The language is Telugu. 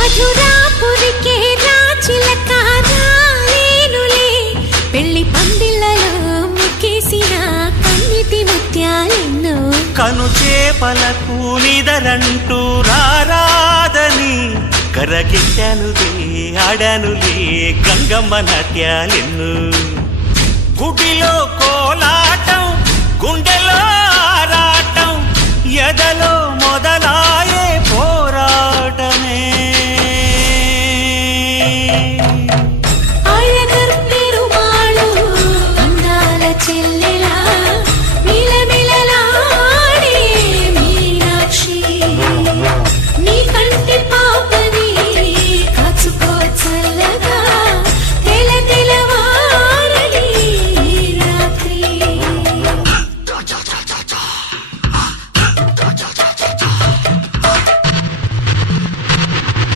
మధురాపురికే రాచిలక రాలేనులే పెళ్లి పందిళ్ళలో ముక్కేసిన కన్నిటి ముత్యాలెన్నో కను చేపలకు నిదరంటూ రారాదని కరకెట్టానులే ఆడానులే గంగమ్మ నాట్యాలెన్ను గుడిలో కోలాటం గుండెలో ఆరాటం ఎదలో మొదలా